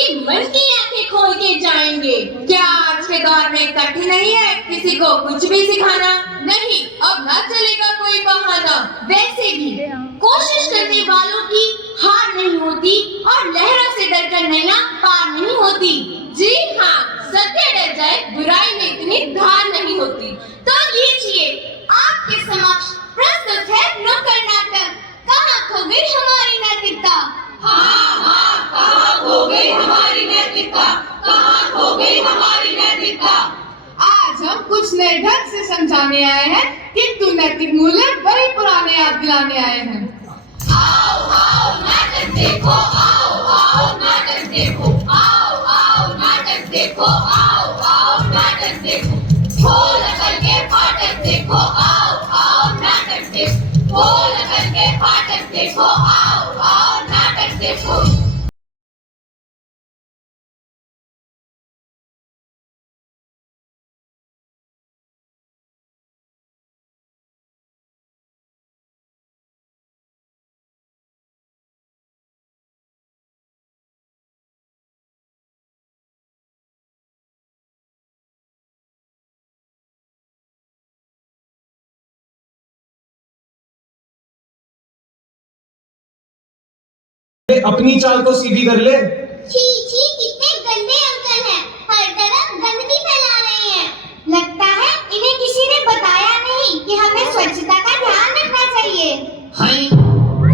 आपकी मन की आंखें खोल के जाएंगे। क्या आज के दौर में कठिन नहीं है किसी को कुछ भी सिखाना? नहीं, अब ना चलेगा कोई बहाना। वैसे भी कोशिश करने वालों की हार नहीं होती और लहरों से डरकर नैया पार नहीं होती। जी हाँ, सत्य डर जाए बुराई में इतनी धार नहीं होती। तो लीजिए आपके समक्ष प्रस्तुत है नुक्कड़ नाटक, कहाँ खो गई हमारी नैतिकता। हाँ, कहाँ खो गई हमारी नैतिकता, कहाँ खो गई हमारी नैतिकता। आज हम कुछ नए ढंग से समझाने आए हैं, किंतु नैतिक मूल्य वही पुराने याद दिलाने आए हैं। आओ आओ नाटक देखो, आओ आओ नाटक देखो, आओ आओ नाटक देखो, आओ आओ नाटक देखो, खोल करके फाटक देखो, आओ आओ नाटक देखो, खोल करके फाटक देखो, आओ आओ नाटक देखो। अपनी चाल तो सीधी कर ले। छी छी, कितने गंदे अंकल हैं, हर तरफ गंदगी फैला रहे हैं। लगता है इन्हें किसी ने बताया नहीं कि हमें स्वच्छता का ध्यान रखना चाहिए। हाय,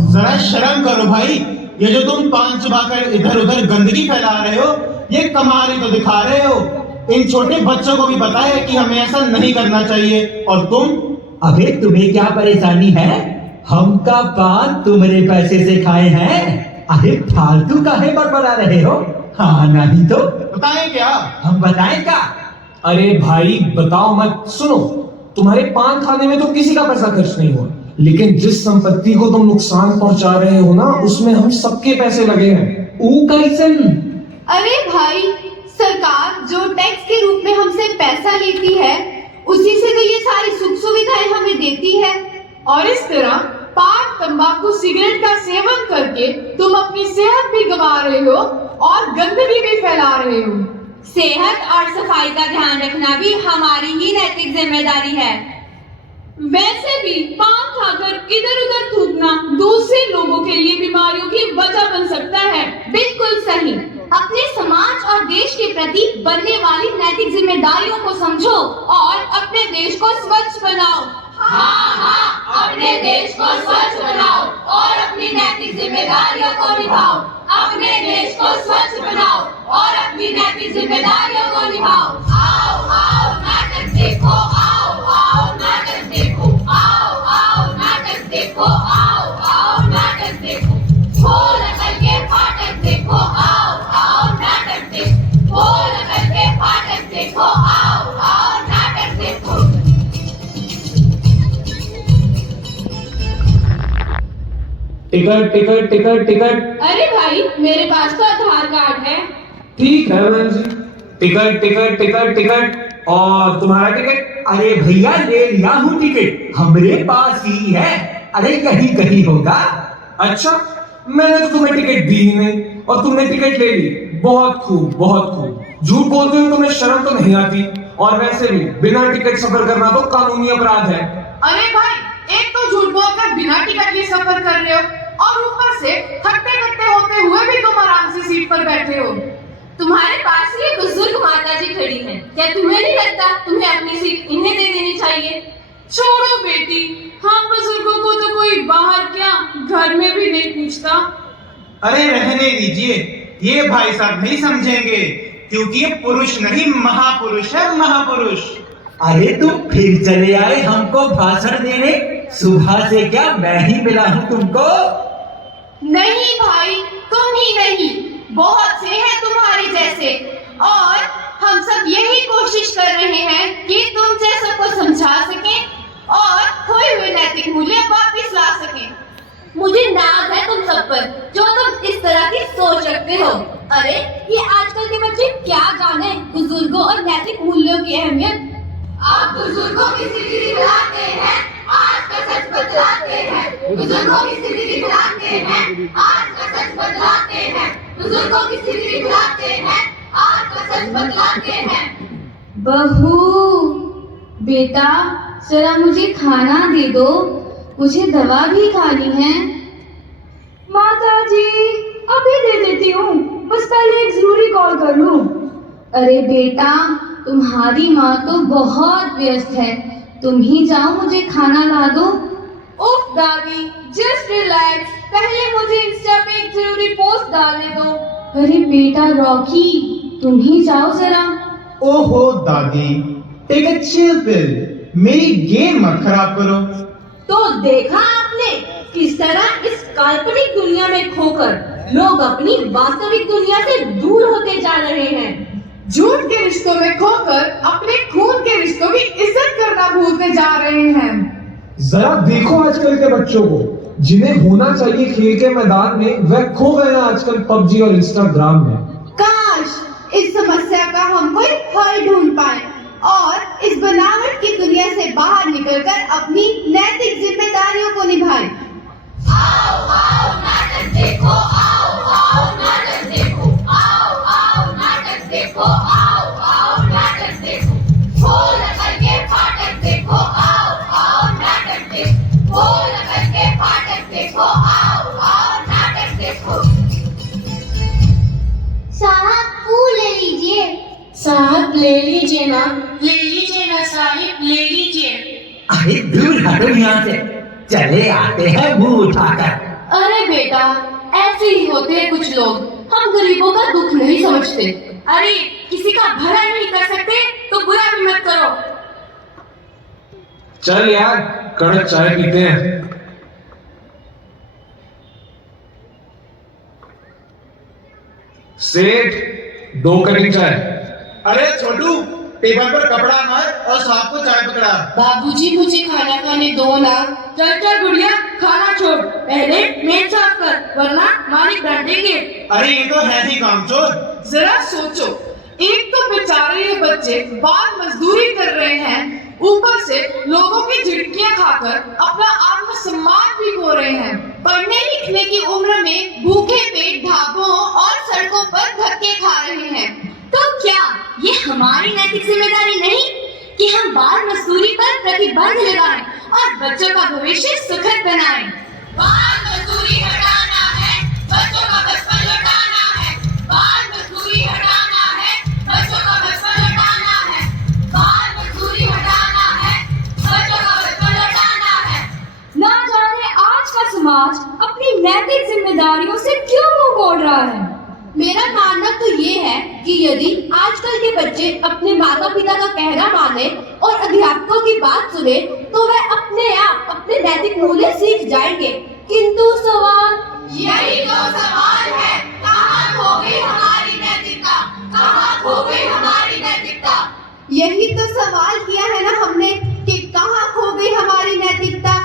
जरा शर्म करो भाई। ये जो तुम पान चबाकर इधर उधर गंदगी फैला रहे हो, ये कमाल ही तो दिखा रहे हो। इन छोटे बच्चों को भी पता है कि हमें ऐसा नहीं करना चाहिए, और तुम? अबे तुम्हें क्या परेशानी है? हम का पान तुम्हारे पैसे से खाए हैं। अरे फालतू काहे बड़बड़ा रहे हो? हाँ नहीं तो बताएं क्या? हम बताएं क्या? अरे भाई बताओ मत। सुनो, तुम्हारे पान खाने में तो किसी का पैसा खर्च नहीं हुआ, लेकिन जिस संपत्ति को तुम नुकसान पहुंचा रहे हो ना, उसमें हम सबके पैसे लगे हैं। ऊ कैसन? अरे भाई, सरकार जो टैक्स के रूप में हमसे पैसा लेती है, उसी से तो ये सारी सुख सुविधाएं हमें देती है। और इस तरह पान, तंबाकू, सिगरेट का सेवन करके तुम अपनी सेहत भी गंवा रहे हो और गंदगी भी फैला रहे हो। सेहत और सफाई का ध्यान रखना भी हमारी ही नैतिक जिम्मेदारी है। वैसे भी पान खाकर इधर उधर थूकना दूसरे लोगों के लिए बीमारियों की वजह बन सकता है। बिल्कुल सही। अपने समाज और देश के प्रति बनने वाली नैतिक जिम्मेदारियों को समझो और अपने देश को स्वच्छ बनाओ। हाँ, अपने देश को स्वच्छ बनाओ और अपनी नैतिक जिम्मेदारियों को निभाओ। अपने देश को स्वच्छ बनाओ और अपनी नैतिक जिम्मेदारियों को निभाओ। आओ आओ नाटक देखो, आओ आओ नाटक देखो, आओ आओ नाटक देखो, आओ आओ नाटक देखो, खोल करके फाटक देखो, आओ आओ नाटक देखो, खोल करके फाटक देखो, आओ आओ नाटक देखो। Ticket ticket ticket ticket. अरे भाई, मेरे पास तो आधार कार्ड है। ठीक है मैम जी, टिकट टिकट टिकट टिकट। और तुम्हारा टिकट? अरे भैया ले लिया हूँ टिकट, हमरे पास ही है। अरे कहीं कहीं होगा। अच्छा, मैंने तो तुम्हें टिकट दी ही नहीं और तुमने टिकट ले ली। बहुत खूब, बहुत खूब। झूठ बोलते हो, तुम्हें शर्म तो नहीं आती? और वैसे भी बिना टिकट सफर करना तो कानूनी अपराध है। अरे भाई, एक तो झूठ बोलकर बिना टिकट के सफर कर रहे हो और ऊपर से खट्टे खट्टे होते हुए भी तुम आराम से सीट पर बैठे हो। तुम्हारे पास ये बुजुर्ग माता जी खड़ी हैं, क्या तुम्हें नहीं लगता तुम्हें अपनी सीट इन्हें दे देनी चाहिए? छोड़ो बेटी, हम बुजुर्गों को तो कोई बाहर क्या घर में भी नहीं पूछता। अरे रहने दीजिए, ये भाई साहब नहीं समझेंगे, क्योंकि ये पुरुष नहीं महापुरुष है, महापुरुष। अरे तुम फिर चले आए हमको भाषण देने। सुबह से क्या मैं ही मिला हूँ तुमको? नहीं भाई, तुम ही नहीं, बहुत से हैं तुम्हारे जैसे, और हम सब यही कोशिश कर रहे हैं कि तुम जैसों को समझा सकें और खोए हुए नैतिक मूल्य वापस ला सकें। मुझे नाज है तुम सब पर, जो तुम इस तरह की सोच रखते हो। अरे ये आजकल के बच्चे क्या जाने बुजुर्गों और नैतिक मूल्यों की अहमियत। आप बुजुर्गों की स्थिति दिखलाते हैं, आज का सच बदलाते हैं। बुजुर्गों की स्थिति दिखलाते हैं, आज का सच बदलाते हैं। बुजुर्गों की स्थिति दिखलाते हैं, आज का सच बतलाते हैं। बहू, बेटा जरा मुझे खाना दे दो, मुझे दवा भी खानी है। माता जी, अभी दे देती हूँ, बस पहले एक जरूरी कॉल कर लूँ। अरे बेटा, तुम्हारी माँ तो बहुत व्यस्त है, तुम ही जाओ मुझे खाना ला दो। उफ दादी, जस्ट रिलैक्स, पहले मुझे इंस्टा पे एक जरूरी पोस्ट डालने दो। अरे बेटा रॉकी, तुम ही जाओ जरा। ओहो दादी, टेक अ चिल पिल, मेरी गेम मत खराब करो। तो देखा आपने किस तरह इस काल्पनिक दुनिया में खोकर लोग अपनी वास्तविक दुनिया से दूर होते जा रहे हैं। झूठ के रिश्तों में खोकर अपने खून के रिश्तों की इज्जत करना भूलते जा रहे हैं। जरा देखो आजकल के बच्चों को, जिन्हें होना चाहिए खेल के मैदान में, वह खो गए हैं आजकल पबजी और इंस्टाग्राम में। काश इस समस्या का हम कोई हल ढूंढ पाए और इस बनावट की दुनिया से बाहर निकलकर अपनी नैतिक जिम्मेदारियों को निभाएं। आओ आओ नाटक देखो, आओ आओ नाटक देखो, आओ आओ नाटक देखो, आओ आओ नाटक देखो, खोल करके फाटक देखो, आओ आओ नाटक देखो, खोल करके फाटक देखो, आओ आओ नाटक देखो। साहब फूल ले लीजिए। साहब ले लीजिए ना साहिब, ले लीजिए। अरे दूर हटो यहाँ से, चले आते हैं मुंह उठाकर। अरे बेटा, ऐसे ही होते हैं कुछ लोग, हम गरीबों का दुख नहीं समझते। अरे किसी का भला नहीं कर सकते तो बुरा भी मत करो। चल यार, कड़क चाय पीते हैं। सेठ, 2 कटिंग चाय। अरे छोटू, टेबल पर कपड़ा मत और साहब को चाय पकड़ा। बाबूजी मुझे खाना खाने दो ना। चल चल गुड़िया, खाना छोड़, पहले मेज साफ कर, वरना मालिक डांटेंगे। अरे ये तो है ही कामचोर। जरा सोचो, एक तो बेचारे ये बच्चे बाल मजदूरी कर रहे हैं, ऊपर से लोगों की झिड़कियां खाकर अपना आत्मसम्मान भी खो रहे हैं। पढ़ने लिखने की उम्र में भूखे पेट ढाबों और सड़कों पर धक्के खा रहे हैं। तो क्या ये हमारी नैतिक जिम्मेदारी नहीं कि हम बाल मजदूरी पर प्रतिबंध लगाएं और बच्चों का भविष्य सुखद बनाएं? बाल मजदूरी हटाना है, बच्चों का बचपन लौटाना है। बाल मजदूरी हटाना है, बच्चों का बचपन लौटाना है। बाल मजदूरी हटाना है, बच्चों का बचपन लौटाना है। ना जाने आज का समाज अपनी नैतिक जिम्मेदारियों से क्यों मुंह मोड़ रहा है। मेरा मानना तो ये है कि यदि आजकल के बच्चे अपने माता पिता का कहना माने और अध्यापकों की बात सुने तो वे अपने आप अपने नैतिक मूल्य सीख जाएंगे। किंतु सवाल यही तो सवाल है, कहाँ खो गई हमारी नैतिकता? कहाँ खो गई हमारी नैतिकता? यही तो सवाल किया है ना हमने कि कहाँ खो गई हमारी नैतिकता।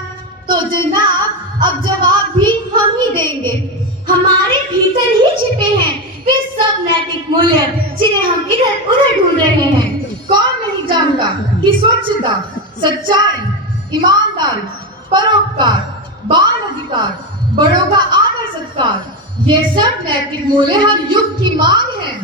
तो जनाब, अब जवाब भी हम ही देंगे। हमारे भीतर ही छिपे हैं वे सब नैतिक मूल्य जिन्हें हम इधर उधर ढूंढ रहे हैं। कौन नहीं जानता कि स्वच्छता, सच्चाई, ईमानदारी, परोपकार, बाल अधिकार, बड़ों का आदर सत्कार, ये सब नैतिक मूल्य हर युग की मांग है।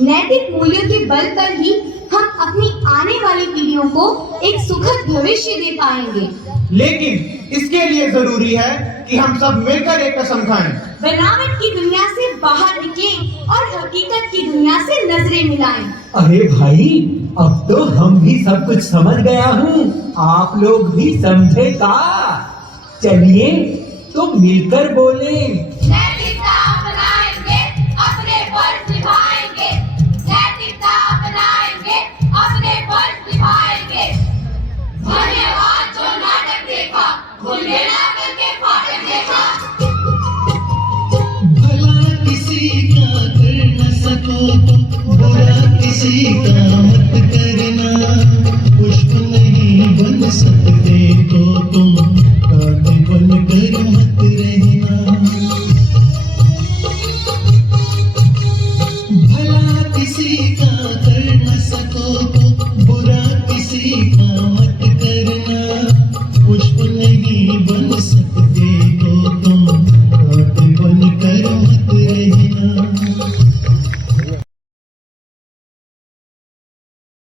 नैतिक मूल्यों के बल पर ही हम अपनी आने वाली पीढ़ियों को एक सुखद भविष्य दे पाएंगे। लेकिन इसके लिए जरूरी है कि हम सब मिलकर एक कसम खाएं। बनावट की दुनिया से बाहर निकलें और हकीकत की दुनिया से नजरें मिलाएं। अरे भाई, अब तो हम भी सब कुछ समझ गया हूँ, आप लोग भी समझे का? चलिए तो मिलकर बोले, नैतिकता अपनाएंगे, अपने फर्ज निभाएंगे। नैतिकता अपनाएंगे, अपने फर्ज निभाएंगे। धन्यवाद जो नाटक देखा, भूल ना करके फाटक देखा। भला किसी का कर न सको तो बुरा किसी का मत कर।